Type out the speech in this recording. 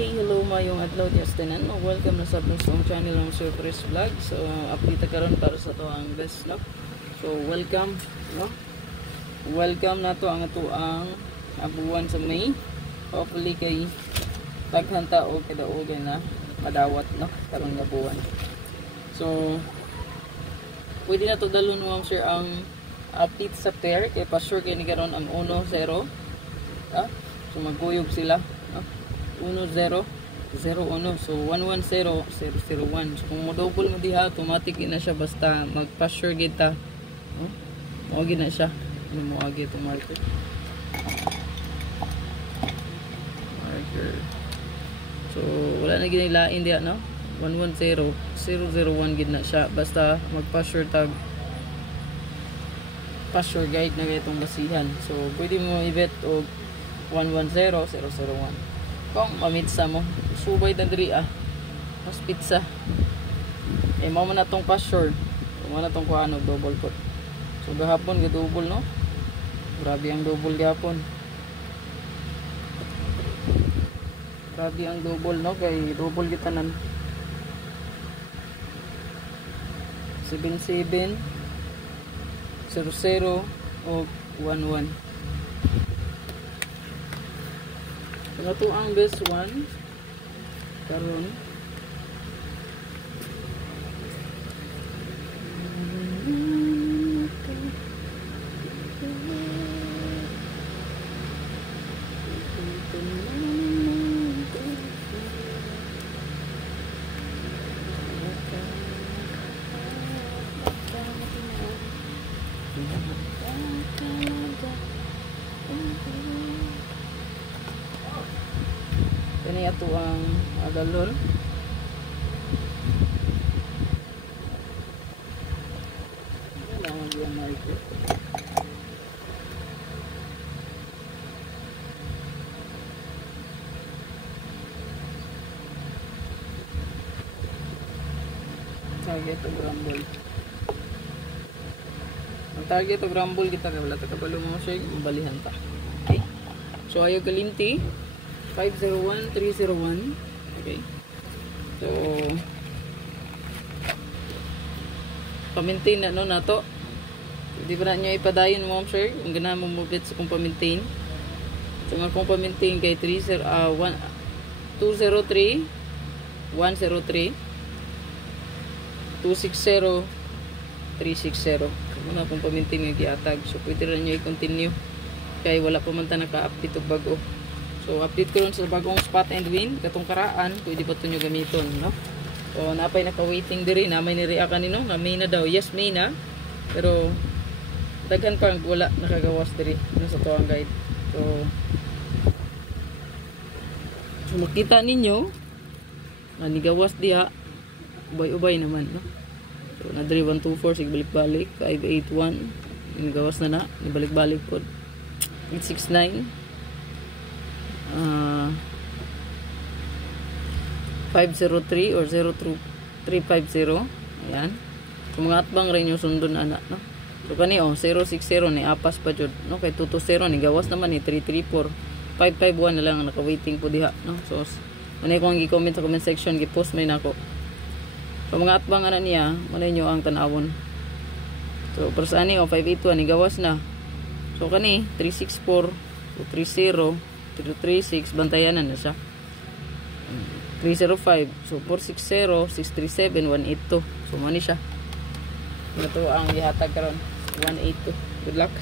Okay, hello mayong adlaw dias tanan. Welcome na sa akong channel ng Surprise Vlog. So, update karon para sa to ang best no. So, welcome, no. Welcome na to ang atuang abuwan sa May. Hopefully kay paghanta o kadaugay na madawat no karon nga buwan. So, pwede na to dalon mo share ang update sa pair kay pa sure kay ni karon ang 1-0. So magkuyog sila. 1-0, 0-1. So 1-1-0, 0-0-1. So kung mo-double mo diha, automatic na siya basta magpa-sure kita. Moagi na siya. Moagi ito marker. Marker. So wala na ginilain diha no. 1-1-0, 0-0-1 gid na siya basta magpa-sure tag pa-sure guide na itong basihan. So pwede mo i-bet og 1-1-0, 0-0-1. Kung mamitsa mo, subay na diri mas pizza. Mo na tong pa-sure. Mo na tong kuano double pot. So gahapon ga double no. Grabe ang double gahapon. Grabe ang double no kay double gitanan. 7-7 0-0 o 1-1. Ano to ang best one karon ini ato ang agalon. Kailangan diyan marker. Target to grumble. Ang target to grumble kita kay wala ta kabalo mo siya mabalihan ta. Okay. So ayo kalimti 501 301. Okay. So pa-maintain na no nato. Di ba na niya ipadayon mo sir kung gana mo mobit sa kung pa-maintain. So nga kung pa-maintain kay 203 103 260 360. Muna kung pa-maintain nga giatag. So pwede ra niya i-continue kay wala pa man ta naka-update og bago. So update ko ron sa bagong spot and win katong karaan pwede pa tunyo gamiton no. So napay naka-waiting diri na may ni-rea kanino nga may na daw. Yes may na. Pero daghan pa wala nakagawas diri no sa tuang guide. So makita ninyo na nigawas diha ubay-ubay naman no. So na diri 124 sig balik-balik 581 nigawas na ni balik-balik pod 869 503 or 02350. Ayan. So mga atbang rin yung sundon anak no. So kani 060 ni apas pa jud no kay 220 ni gawas naman ni 334 551 na lang naka-waiting po diha no. So manay ko ang gi-comment sa comment section gi-post may nako. So mga atbang ana niya manay nyo ang tan-awon. So pero sa ani 581 ni gawas na. So kani 364 230 036 bantayan na siya 305 so 460 637 182 so mani siya ito ang ihatag karon 182. Good luck.